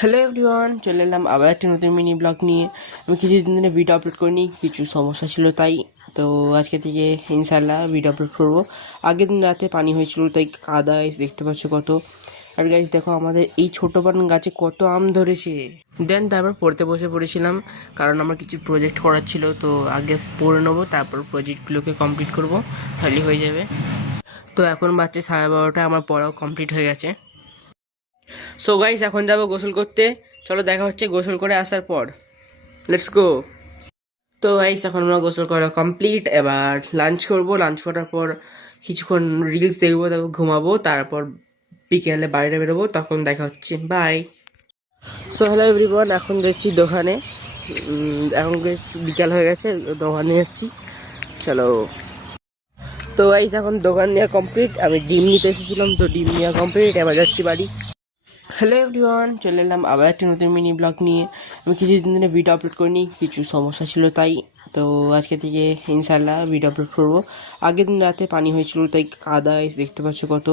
Hello everyone, চলে এলাম আবার একটা নতুন মিনি ব্লগ নিয়ে। আমি কিছুদিন ধরে ভিডিও আপলোড করিনি, কিছু সমস্যা ছিল তাই। তো আজকে থেকে ইনশাল্লাহ ভিডিও আপলোড করবো। আগের দিন রাতে পানি হয়েছিল তাই কাদা দেখতে পাচ্ছ কত। আর গাইস দেখো আমাদের এই ছোটো বাগান গাছে কত আম ধরেছে। দেন তারপর পড়তে বসে পড়েছিলাম, কারণ আমার কিছু প্রজেক্ট করার ছিল। তো আগে পড়ে নেবো, তারপর প্রজেক্টগুলোকে কমপ্লিট করবো, তাহলেই হয়ে যাবে। তো এখন বাচ্চা 12:30, আমার পড়াও কমপ্লিট হয়ে গেছে। সো গাইস এখন যাবো গোসল করতে। চলো দেখা হচ্ছে গোসল করে আসার পর। Let's go. তো গাইস এখন আমরা গোসল করা কমপ্লিট, এবার লাঞ্চ করবো। লাঞ্চ করার পর কিছুক্ষণ রিলস দেখবো, তারপর ঘুমাবো, তারপর বিকেলে বাইরে বেরোবো। তখন দেখা হচ্ছে, বাই। সো হ্যালো এভরিওয়ান, এখন যাচ্ছি দোকানে। এখন বিকাল হয়ে গেছে, দোকানে যাচ্ছি। চলো। তো গাইস এখন দোকান নেওয়া কমপ্লিট। আমি ডিম নিতে এসেছিলাম, তো ডিম নেওয়া কমপ্লিট, এবার যাচ্ছি বাড়ি। হ্যালো এভরিওয়ান, চলে এলাম আবার একটা নতুন মিনি ব্লগ নিয়ে। আমি কিছুদিন ধরে ভিডিও আপলোড করিনি, কিছু সমস্যা ছিল তাই। তো আজকে থেকে ইনশাল্লাহ ভিডিও আপলোড করবো। আগের দিন রাতে পানি হয়েছিল তাই কাদা দেখতে পাচ্ছ কত।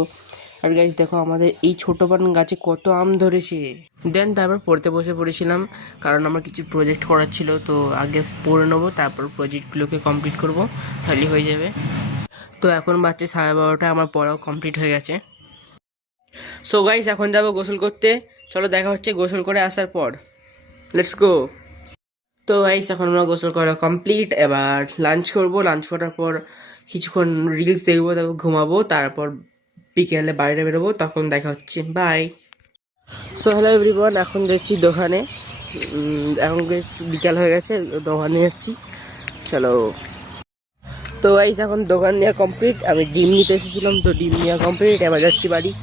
আর গাইস দেখো আমাদের এই ছোটো বাগান গাছে কত আম ধরেছে। দেন তারপর পড়তে বসে পড়েছিলাম, কারণ আমার কিছু প্রজেক্ট করার ছিল। তো আগে পড়ে নেবো, তারপর প্রজেক্টগুলোকে কমপ্লিট করবো, তাহলেই হয়ে যাবে। তো এখন বাচ্চা 12:30, আমার পড়াও কমপ্লিট হয়ে গেছে। সো গাইস এখন যাবো গোসল করতে। চলো দেখা হচ্ছে গোসল করে আসার পর। Let's go. তো গাইস এখন আমরা গোসল করা কমপ্লিট, এবার লাঞ্চ করবো। লাঞ্চ করার পর কিছুক্ষণ রিলস দেখবো, তারপর ঘুমাবো, তারপর বিকেলে বাইরে বেরোবো। তখন দেখা হচ্ছে, বাই। সো হ্যালো এভরিওয়ান, এখন যাচ্ছি দোকানে। এখন বিকাল হয়ে গেছে, দোকানে যাচ্ছি। চলো। তো গাইস এখন দোকান নেওয়া কমপ্লিট। আমি ডিম নিতে এসেছিলাম, তো ডিম নেওয়া কমপ্লিট, এবার যাচ্ছি বাড়ি।